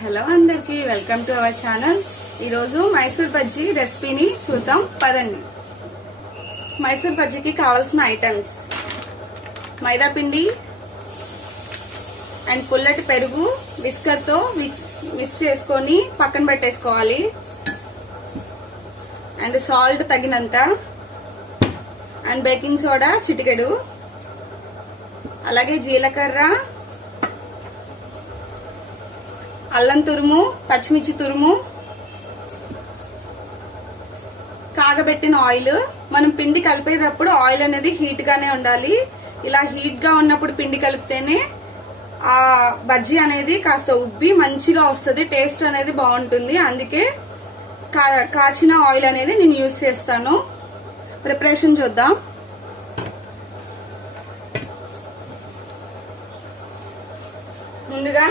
Hello అందరికి welcome to our channel. ఈరోజు మైసూర్ బజ్జీ రెసిపీని చూద్దాం పదండి. మైసూర్ బజ్జీకి కావాల్సిన ఐటమ్స్: మైదా పిండి అండ్ పుల్లటి పెరుగు విస్కర్ తో మిక్స్ చేసుకొని పక్కన పెట్టేసుకోవాలి. అండ్ సాల్ట్ తగినంత, అండ్ బేకింగ్ సోడా చిటికెడు, అలాగే జీలకర్ర, అల్లం తురుము, పచ్చిమిర్చి తురుము, కాగబెట్టిన ఆయిల్. మనం పిండి కలిపేటప్పుడు ఆయిల్ అనేది హీట్ గానే ఉండాలి. ఇలా హీట్ గా ఉన్నప్పుడు పిండి కలిపితేనే ఆ బజ్జీ అనేది కాస్త ఉబ్బి మంచిగా వస్తుంది, టేస్ట్ అనేది బాగుంటుంది. అందుకే కాచిన ఆయిల్ అనేది నేను యూజ్ చేస్తాను. ప్రిపరేషన్ చూద్దాం. ముందుగా